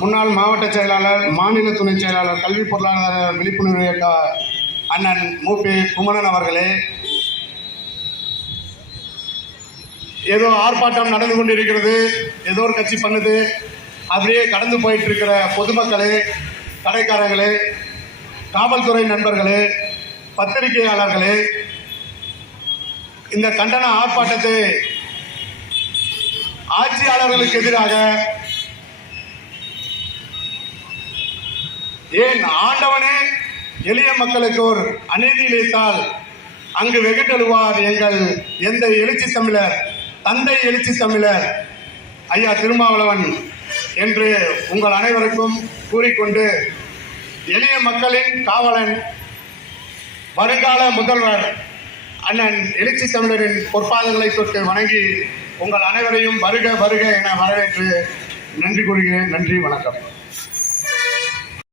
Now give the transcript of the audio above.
முன்னாள் மாவட்ட செயலாளர், மாநில துணை செயலாளர், கல்வி பொருளாதார விழிப்புணர்வு இயக்க அண்ணன் மூபி குமரன் அவர்களே, ஏதோ ஆர்ப்பாட்டம் நடந்து கொண்டிருக்கிறது, ஏதோ ஒரு கட்சி பண்ணுது, அப்படியே கடந்து போயிட்டு இருக்கிற பொதுமக்களே, கடைக்காரர்களே, காவல்துறை நண்பர்களே, பத்திரிகையாளர்களே, இந்த கண்டன ஆர்ப்பாட்டத்தை ஆட்சியாளர்களுக்கு எதிராக, ஏன் ஆண்டவனே எளிய மக்களுக்கு ஒரு அநீதி இழைத்தால் அங்கு வெகுண்டெழுவார் எங்கள் எந்த எழுச்சி தமிழர், தந்தை எழுச்சி தமிழர் ஐயா திருமாவளவன் என்று உங்கள் அனைவருக்கும் கூறிக்கொண்டு, எளிய மக்களின் காவலன், வருங்கால முதல்வர் அண்ணன் எழுச்சி தமிழரின் பொற்பாதங்களை தொட்டு வணங்கி உங்கள் அனைவரையும் வருக வருக என வரவேற்று நன்றி கூறுகிறேன். நன்றி, வணக்கம்.